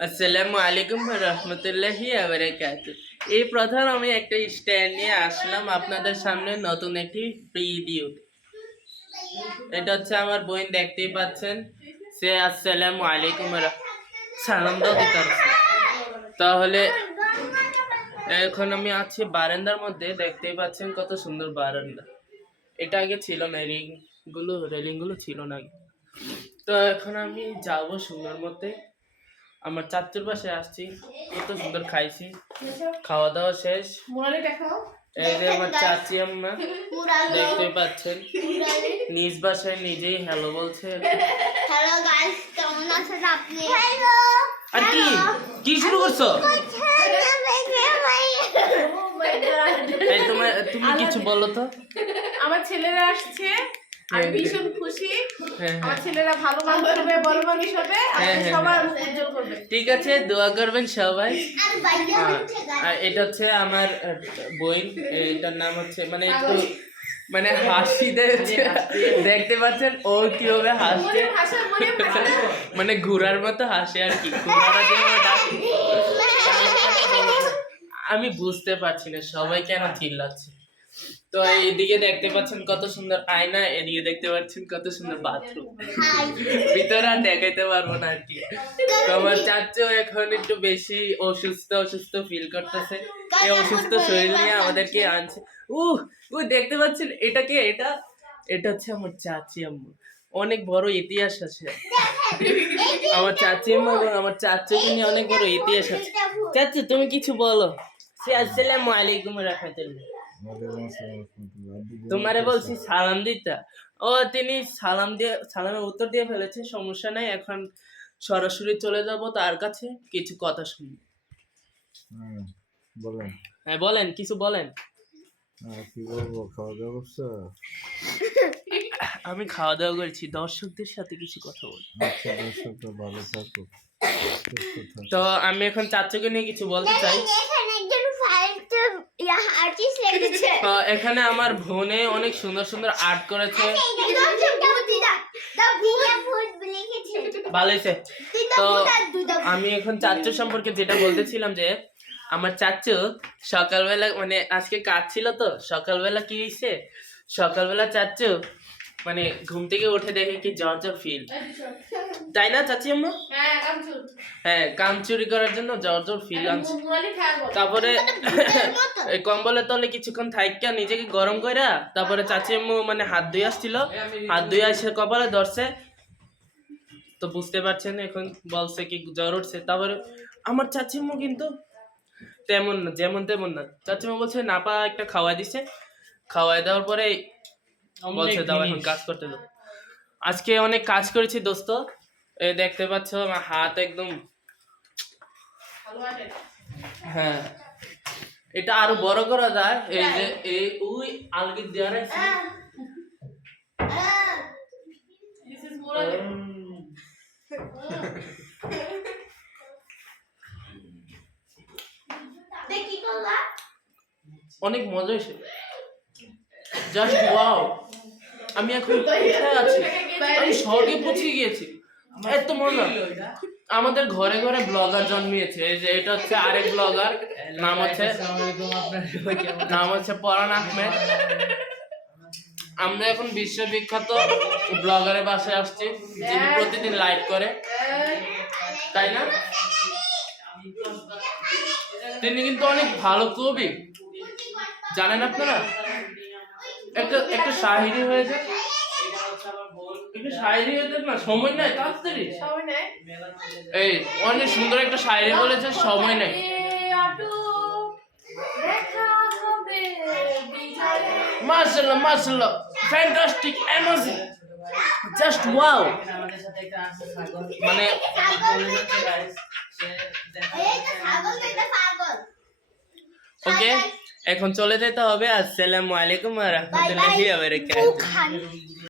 আসসালামু আলাইকুম রহমতুল্লাহি আবরাকাত এই প্রথম আমি একটা স্ট্যান্ড নিয়ে আসলাম আপনাদের সামনে নতুন একটি প্রিভিউ এটা হচ্ছে আমার বোন দেখতেই পাচ্ছেন। সে আসসালামু আলাইকুম দাও দিতে। তাহলে এখন আমি আছি বারান্দার মধ্যে, দেখতেই পাচ্ছেন কত সুন্দর বারান্দা। এটা আগে ছিল না রিং রেলিংগুলো ছিল না তো এখন আমি যাব সুন্দর মধ্যে আমার চাচুর পাশে আসছি কত সুন্দর খাইছি। খাওয়া দাওয়া শেষ। মোরালি দেখাও। এই যে আমার চাচি আম্মা দেখতে পাচ্ছেন। নিজ বাসায় নিজেই হ্যালো বলছে। হ্যালো গাইস কেমন আছেন আপনি? হ্যালো আর কি? কি শুরু করছ? Oh! এই তোমার তুমি কিছু বলো তো। আমার ছেলেরা আসছে। আমি ভীষণ খুশি। হ্যাঁ আমার হ্যাঁ ছেলেরা ভালো মানুষ হবে বড় মানুষ হবে হ্যাঁ, আপনি হ্যাঁ, সবার হ্যাঁ। মুখ উজ্জ্বল করবে। ঠিক আছে দোয়া করবেন সবাই। আর হ্যাঁ, এটা হচ্ছে আমার বই। এটার নাম হচ্ছে মানে একটু মানে হাসি দে- দেখতে পাচ্ছেন ও কীভাবে হাসছে। ভাষা মানে ঘোরার মতো হাসে আর কি আমি বুঝতে পারছি না সবাই কেন চিল্লাচ্ছে। তো এইদিকে দেখতে পাচ্ছেন কত সুন্দর আয়না, এদিকে দেখতে পাচ্ছেন কত সুন্দর বাথরুম ভিতরে আর দেখাইতে পারব না আর কি। তো আমার চাচু এখন একটু বেশি অসুস্থ অসুস্থ ফিল করতেছে। এই অসুস্থ শরীর নিয়ে আমাদেরকে আনছে। উহ উহ, দেখতে পাচ্ছেন? এটা কে? এটা? এটা হচ্ছে আমার চাচি আম্মু। অনেক বড় ইতিহাস আছে। আমার চাচি আম্মু এবং আমার চাচুকে নিয়ে অনেক বড় ইতিহাস আছে। চাচু, তুমি কিছু বলো। আসসালামু আলাইকুম রাহমাতুল্লাহ। তোমারে বলছি সালাম। দিতে। ও তিনি সালাম দিয়ে সালামের উত্তর দিয়ে ফেলেছে সমস্যা নাই এখন সরাসরি চলে যাব তার কাছে কিছু কথা শুনি। হ্যাঁ, বলেন। হ্যাঁ বলেন কিছু বলেন। আর কি বলব খাওয়া দাওয়া করছ? আমি খাওয়া দাওয়া করেছি দর্শকদের সাথে কিছু কথা বলি। আচ্ছা দর্শকটা ভালো থাকুক তো আমি এখন চাচুকে নিয়ে কিছু বলতে চাই। আর্টিস্ট লেগেছে। এখানে আমার ভোনে অনেক সুন্দর সুন্দর আর্ট করেছে। এটা হচ্ছে বুদিদা দা বিয়া ফুড লিখেছে। ভালো তো আমি এখন চাচ্চু সম্পর্কে যেটা বলতেছিলাম যে আমার চাচ্চু সকালবেলা মানে আজকে কাজ ছিল তো সকালবেলা কি হয়েছে সকালবেলা চাচ্চু মানে ঘুম থেকে উঠে দেখে কি জ্বর জ্বর ফিল তাই না চাচি আম্মা? হ্যাঁ কামচুর হ্যাঁ কাম চুরি করার জন্য জ্বর জ্বর ফিল আনছে। তারপরে এই কম্বলের তলে কিছুক্ষণ থাইকা নিজেকে গরম কইরা তারপরে চাচি আম্মু মানে হাত ধুয়ে আসছিল। হাত ধুয়ে আসে কপালে ধরছে। তো বুঝতে পারছেন এখন বলছে কি জ্বর উঠছে। তারপরে আমার চাচিম্মু কিন্তু তেমন না যেমন তেমন না। চাচিমা বলছে নাপা একটা খাওয়াই দিছে। খাওয়াই দেওয়ার পরে বলছে দাও এখন কাজ করতে দাও। আজকে অনেক কাজ করেছি দোস্ত। এই দেখতে পাচ্ছ আমার হাত একদম হ্যাঁ। এটা আরও বড় করা যায় এই যে এই ওই আলগি দেওয়া আছে দিস ইজ মোরালি দেখি করলা অনেক মজা হয়েছে। জাস্ট ওয়াও আমি এখন কোথায় আছি? আমি স্বর্গে পৌঁছে গিয়েছি। এত মজা। আমাদের ঘরে ঘরে ব্লগার জন্মিয়েছে। যে এটা হচ্ছে আরেক ব্লগার নাম হচ্ছে নাম হচ্ছে পরান আহমেদ। আমরা এখন বিশ্ববিখ্যাত ব্লগারের বাসায় আসছি, যিনি প্রতিদিন লাইভ করে। তাই না? তিনি কিন্তু অনেক ভালো কবি। জানেন আপনারা? একটা একটা শায়রি হয়ে যায়। একটা শায়রি হয়ে না? সময় নাই তাড়াতাড়ি সময় নেই। এই অনেক সুন্দর একটা শায়রি বলেছে সময় নাই। মাশাআল্লাহ মাশাআল্লাহ। ফ্যান্টাস্টিক অ্যামেজিং জাস্ট ওয়াও মানে ওকে এখন চলে যেতে হবে। আসসালামু আলাইকুম ওয়া রাহমাতুল্লাহি ওয়া বারাকাতুহু।